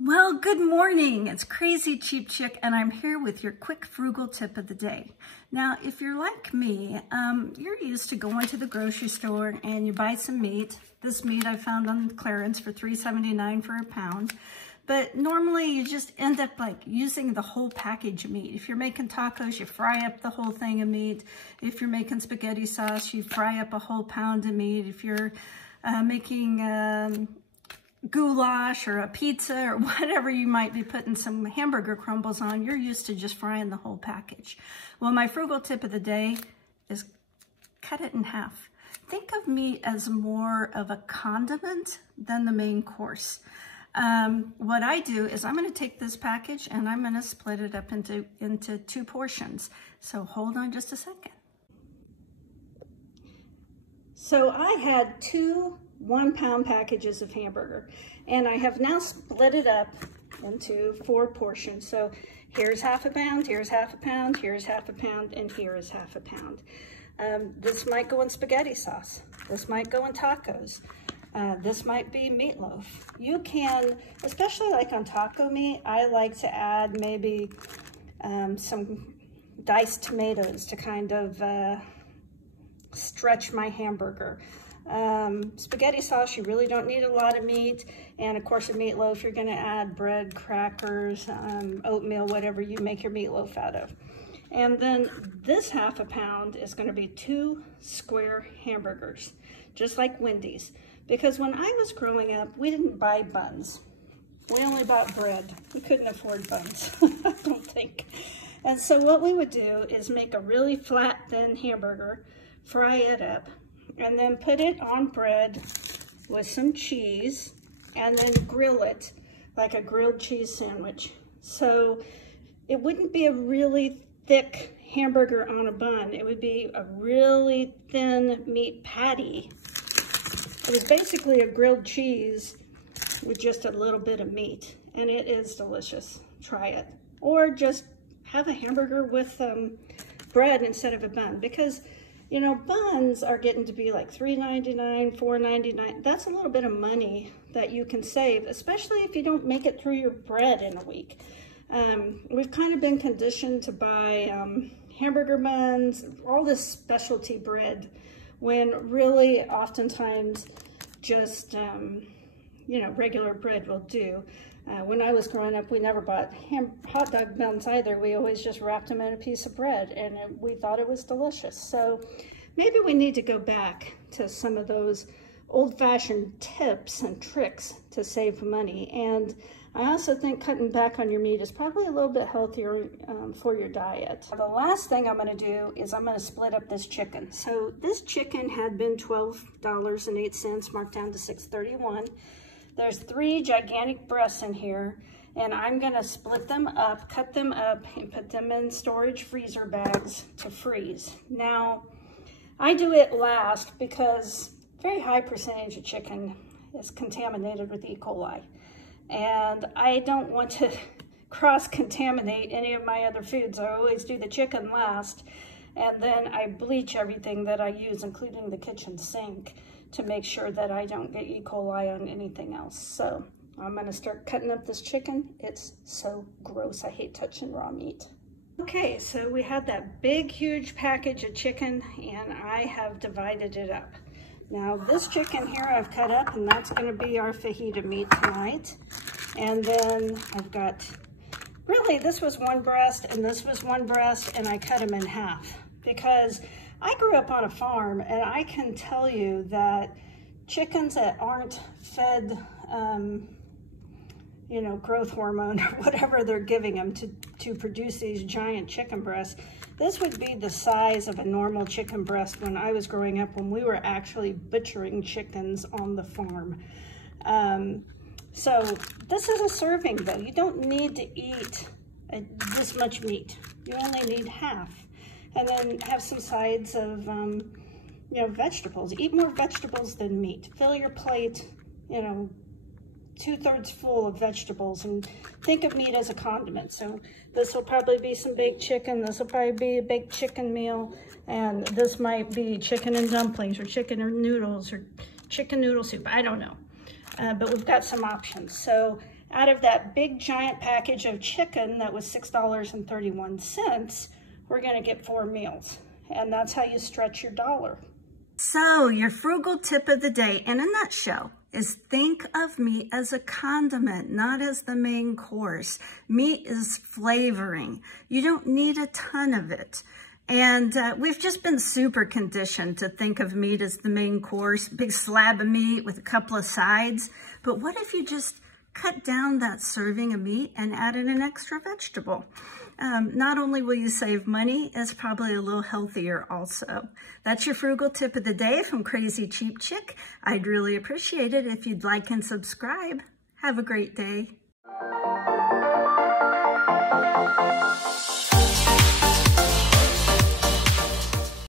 Well, good morning. It's Crazy Cheap Chick, and I'm here with your quick frugal tip of the day. Now, if you're like me, you're used to going to the grocery store and you buy some meat. This meat I found on clearance for $3.79 for a pound. But normally you just end up like using the whole package of meat. If you're making tacos, you fry up the whole thing of meat. If you're making spaghetti sauce, you fry up a whole pound of meat. If you're making goulash or a pizza or whatever you might be putting some hamburger crumbles on, you're used to just frying the whole package. Well, my frugal tip of the day is cut it in half. Think of meat as more of a condiment than the main course. What I do is I'm going to take this package and I'm going to split it up into two portions. So hold on just a second. So I had two 1 pound packages of hamburger, and I have now split it up into 4 portions. So here's half a pound, here's half a pound, here's half a pound, and here is half a pound. This might go in spaghetti sauce. This might go in tacos. This might be meatloaf. You can, especially like on taco meat, I like to add maybe some diced tomatoes to kind of stretch my hamburger. Spaghetti sauce, you really don't need a lot of meat. And of course, a meatloaf, you're gonna add bread, crackers, oatmeal, whatever you make your meatloaf out of. And then this half a pound is gonna be 2 square hamburgers, just like Wendy's. Because when I was growing up, we didn't buy buns. We only bought bread. We couldn't afford buns, I don't think. And so what we would do is make a really flat, thin hamburger, fry it up, and then put it on bread with some cheese, and then grill it like a grilled cheese sandwich. So it wouldn't be a really thick hamburger on a bun. It would be a really thin meat patty. It was basically a grilled cheese with just a little bit of meat, and it is delicious. Try it. Or just have a hamburger with bread instead of a bun, because you know, buns are getting to be like $3.99, $4.99. That's a little bit of money that you can save, especially if you don't make it through your bread in a week. We've kind of been conditioned to buy hamburger buns, all this specialty bread, when really oftentimes just, you know, regular bread will do. When I was growing up, we never bought hot dog buns either. We always just wrapped them in a piece of bread, and we thought it was delicious. So maybe we need to go back to some of those old-fashioned tips and tricks to save money. And I also think cutting back on your meat is probably a little bit healthier for your diet. The last thing I'm going to do is I'm going to split up this chicken. So this chicken had been $12.08, marked down to $6.31. There's 3 gigantic breasts in here, and I'm gonna split them up, cut them up, and put them in storage freezer bags to freeze. Now, I do it last because a very high percentage of chicken is contaminated with E. coli. And I don't want to cross-contaminate any of my other foods. I always do the chicken last, and then I bleach everything that I use, including the kitchen sink, to make sure that I don't get E. coli on anything else. So I'm gonna start cutting up this chicken. It's so gross. I hate touching raw meat. Okay, so we had that big, huge package of chicken, and I have divided it up. Now this chicken here I've cut up, and that's gonna be our fajita meat tonight. And then I've got, really this was 1 breast and this was 1 breast, and I cut them in half because I grew up on a farm, and I can tell you that chickens that aren't fed, you know, growth hormone or whatever they're giving them to produce these giant chicken breasts, this would be the size of a normal chicken breast when I was growing up, when we were actually butchering chickens on the farm. So this is a serving though. You don't need to eat this much meat. You only need half. And then have some sides of, you know, vegetables. Eat more vegetables than meat. Fill your plate, you know, 2/3 full of vegetables, and think of meat as a condiment. So this will probably be some baked chicken. This will probably be a baked chicken meal. And this might be chicken and dumplings, or chicken and noodles, or chicken noodle soup. I don't know. But we've got some options. So out of that big giant package of chicken that was $6.31, we're gonna get 4 meals. And that's how you stretch your dollar. So your frugal tip of the day in a nutshell is think of meat as a condiment, not as the main course. Meat is flavoring. You don't need a ton of it. And we've just been super conditioned to think of meat as the main course, big slab of meat with a couple of sides. But what if you just cut down that serving of meat and added an extra vegetable? Not only will you save money, it's probably a little healthier also. That's your frugal tip of the day from Crazy Cheap Chick. I'd really appreciate it if you'd like and subscribe. Have a great day.